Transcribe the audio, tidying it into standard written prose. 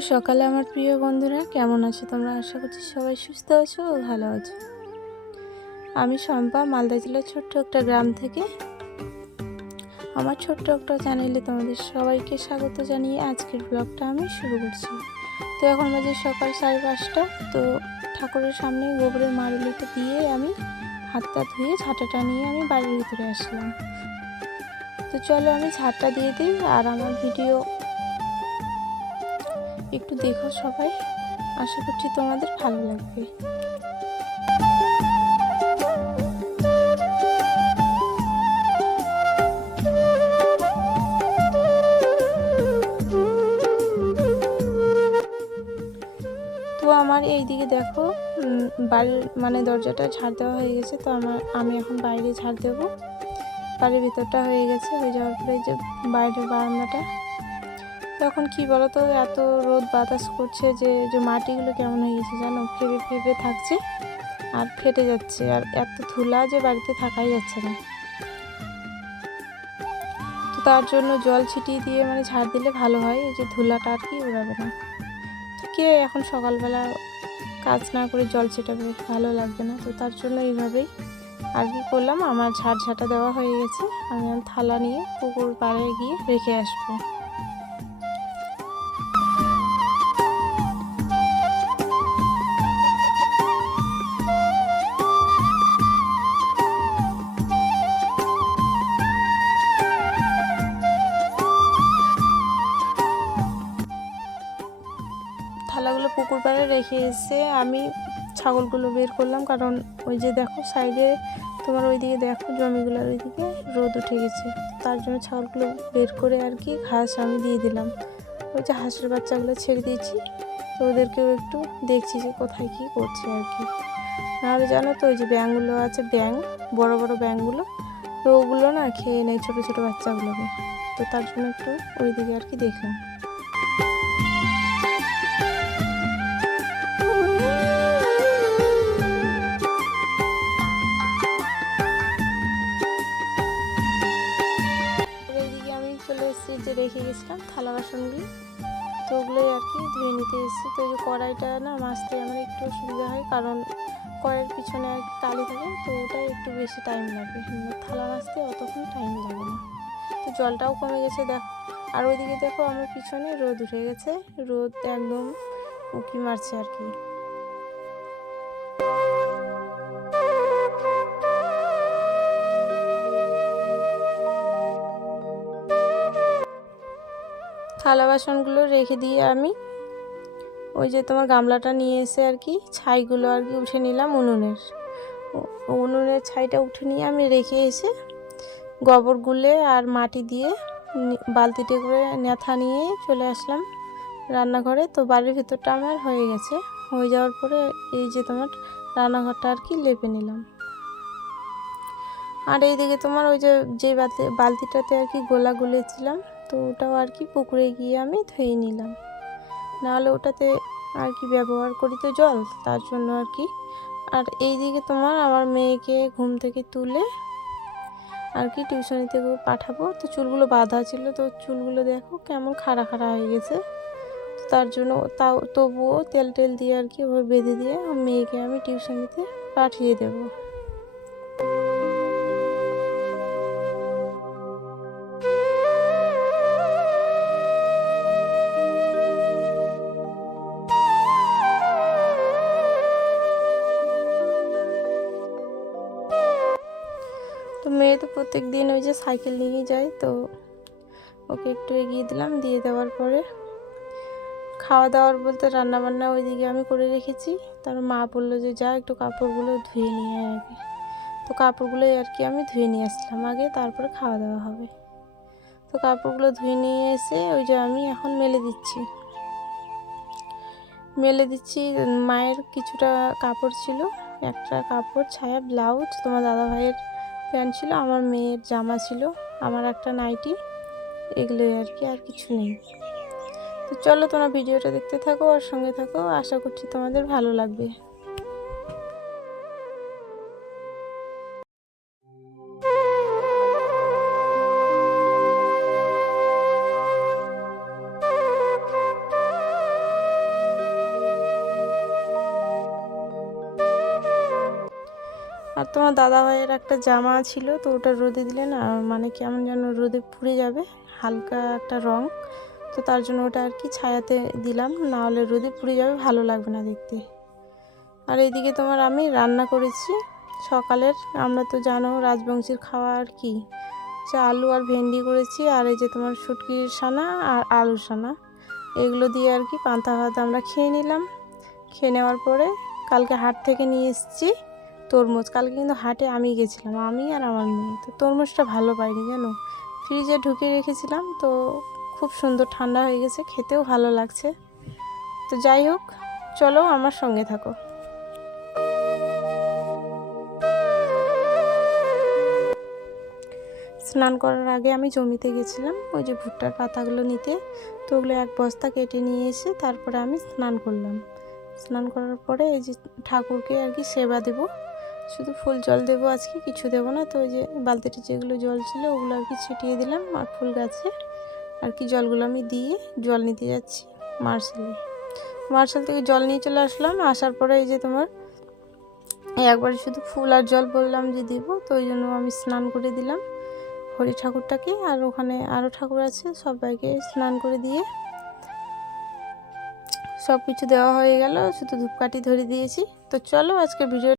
সকালে আমার প্রিয় বন্ধুরা, কেমন আছো তোমরা? আশা করছি সবাই সুস্থ আছো ও ভালো আছো। আমি শম্পা, মালদা জেলার ছোট্ট একটা গ্রাম থেকে আমার ছোট্ট একটা চ্যানেলে তোমাদের সবাইকে স্বাগত জানিয়ে আজকের ব্লগটা আমি শুরু করছি। তো এখন বাজে সকাল 5:30। তো ঠাকুরের সামনে গোবরের মারুলিটা দিয়ে আমি হাতটা ধুয়ে ঝাঁটাটা নিয়ে আমি বাড়ির ভিতরে আসলাম। তো চলো আমি ঝাঁটটা দিয়ে দিই, আর আমার ভিডিও একটু দেখো সবাই, আশা করছি তোমাদের ভালো লাগবে। তো আমার এই দিকে দেখো বাড়ির দরজাটা ঝাড় দেওয়া হয়ে গেছে। তো আমি এখন বাইরে ঝাড় দেবো। বাড়ির ভিতরটা হয়ে গেছে, হয়ে যাওয়ার পরে যে বাইরের বারান্দাটা, তখন কি বলো তো, এত রোদ বাতাস করছে যে মাটিগুলো কেমন হয়ে গেছে জানো, ফেপে ফেপে থাকছে আর ফেটে যাচ্ছে, আর এত ধুলা যে বাড়িতে থাকাই যাচ্ছে না। তো তার জন্য জল ছিটিয়ে দিয়ে ঝাড় দিলে ভালো হয়, এই যে ধুলাটা আর কি উড়াবে না। কে এখন সকালবেলা কাজ না করে জল ছিটাবে, ভালো লাগবে না। তো তার জন্য এইভাবেই আর কি করলাম, আমার ঝাঁটা দেওয়া হয়ে গেছে। আমি থালা নিয়ে পুকুর পাড়ে গিয়ে রেখে আসবো। থালাগুলো পুকুর পাড়ে রেখে এসে আমি ছাগলগুলো বের করলাম, কারণ ওই যে দেখো সাইডে তোমার ওইদিকে দেখো জমিগুলোর ওইদিকে রোদ উঠে গেছে। তার জন্য ছাগলগুলো বের করে আর কি ঘাস আমি দিয়ে দিলাম। ওই যে হাঁসের বাচ্চাগুলো ছেড়ে দিয়েছি, তো ওদেরকেও একটু দেখছি যে কোথায় কি করছে আর কি। নাহলে জানো তো, ওই যে ব্যাঙগুলো আছে, বড় বড় ব্যাঙগুলো, তো ওগুলো না খেয়ে নেয় ছোটো ছোটো বাচ্চাগুলোকে। তো তার জন্য একটু ওইদিকে আর কি দেখলাম। চলে এসেছি যে রেখে গেছিলাম থালা বাসনগুলো, তো ওগুলোই আর কি ধুয়ে নিতে এসেছি। তো এই যে কড়াইটা না মাজতে আমার একটু অসুবিধা হয়, কারণ কড়াইয়ের পিছনে আর কি কালি থাকে, তো ওটাই একটু বেশি টাইম লাগে। থালা মাজতে অতক্ষণ টাইম লাগে না। তো জলটাও কমে গেছে দেখো। আর ওইদিকে দেখো আমার পিছনে রোদ উঠে গেছে, রোদ একদম উঁকি মারছে আর কি। থালা বাসনগুলো রেখে দিয়ে আমি ওই যে তোমার গামলাটা নিয়ে এসে আর কি ছাইগুলো আর কি উঠে নিলাম। উনুনের ছাইটা উঠে নিয়ে আমি রেখে এসে গোবর গুলে আর মাটি দিয়ে বালতিতে করে নেথা নিয়ে চলে আসলাম রান্নাঘরে। তো বাড়ির ভিতরটা আমার হয়ে গেছে, হয়ে যাওয়ার পরে এই যে তোমার রান্নাঘরটা আর কি লেপে নিলাম। আর এইদিকে তোমার ওই যে বালতিটাতে আর কি গোলা গুলেছিলাম, তো ওটাও আর কি পুকুরে গিয়ে আমি ধুয়ে নিলাম। নাহলে ওটাতে আর কি ব্যবহার করি তো জল, তার জন্য আর কি। আর এইদিকে তোমার আমার মেয়েকে ঘুম থেকে তুলে আর কি টিউশনিতে পাঠাবো। তো চুলগুলো বাঁধা ছিল, তো চুলগুলো দেখো কেমন খাড়া খাড়া হয়ে গেছে। তো তার জন্য তবুও তেল দিয়ে আর কি ওভাবে বেঁধে দিয়ে মেয়েকে আমি টিউশনিতে পাঠিয়ে দেবো। তো মেয়ে তো প্রত্যেক দিন ওই যে সাইকেল নিয়ে যায়, তো ওকে একটু এগিয়ে দিলাম। দিয়ে দেওয়ার পরে খাওয়া দাওয়ার বলতে রান্নাবান্না ওইদিকে আমি করে রেখেছি। তার মা বললো যে যা একটু কাপড়গুলো ধুয়ে নিয়ে আগে। তো কাপড়গুলোই আর কি আমি ধুয়ে নিয়ে আসলাম আগে, তারপরে খাওয়া দাওয়া হবে। তো কাপড়গুলো ধুয়ে নিয়ে এসে ওই যে আমি এখন মেলে দিচ্ছি। মায়ের কিছুটা কাপড় ছিল, একটা কাপড় ছায়া ব্লাউজ, তোমার দাদা ভাইয়ের প্যান্ট ছিল, আমার মেয়ের জামা ছিল, আমার একটা নাইটি, এগুলোই আর কি, আর কিছু নেই। তো চলো তোমরা ভিডিওটা দেখতে থাকো আর সঙ্গে থাকো, আশা করছি তোমাদের ভালো লাগবে। আর তোমার দাদা ভাইয়ের একটা জামা ছিল, তো ওটা রোদে দিলে না মানে কেমন যেন রোদে পুড়ে যাবে, হালকা একটা রং, তো তার জন্য ওটা আর কি ছায়াতে দিলাম, না হলে রোদে পুড়ে যাবে, ভালো লাগবে না দেখতে। আর এইদিকে তোমার আমি রান্না করেছি সকালের, আমরা তো জানো রাজবংশীর খাওয়া আর কি, সে আলু আর ভেন্ডি করেছি, আর এই যে তোমার শুটকির সানা আর আলুর সানা, এগুলো দিয়ে আর কি পান্তা ভাত আমরা খেয়ে নিলাম। খেয়ে নেওয়ার পরে কালকে হাট থেকে নিয়ে এসেছি তরমুজ। কালকে কিন্তু হাটে আমি গেছিলাম, আমি আর আমার মেয়ে, তো তরমুজটা ভালো পাইনি জানো, ফ্রিজে ঢুকিয়ে রেখেছিলাম, তো খুব সুন্দর ঠান্ডা হয়ে গেছে, খেতেও ভালো লাগছে। তো যাই হোক, চলো আমার সঙ্গে থাকো। স্নান করার আগে আমি জমিতে গেছিলাম ওই যে ভুট্টার পাতাগুলো নিতে, তো ওগুলো এক বস্তা কেটে নিয়ে এসে তারপরে আমি স্নান করলাম। স্নান করার পরে এই যে ঠাকুরকে আর কি সেবা দেব, শুধু ফুল জল দেবো আজকে, কিছু দেবো না। তো ওই যে বালতিতে যেগুলো জল ছিল ওগুলো আর কি ছিটিয়ে দিলাম আর ফুল গাছে আর কি জলগুলো আমি দিয়ে জল নিতে যাচ্ছি মার্শাল থেকে জল নিয়ে চলে আসলাম। আসার পরে এই যে তোমার একবারে শুধু ফুল আর জল বললাম যে দিব, তো ওই জন্য আমি স্নান করে দিলাম হরি ঠাকুরটাকে, আর ওখানে আরও ঠাকুর আছে, সবাইকে স্নান করে দিয়ে সব কিছু দেওয়া হয়ে গেল, শুধু ধূপকাঠি ধরে দিয়েছি। তো চলো আজকে ভিডিও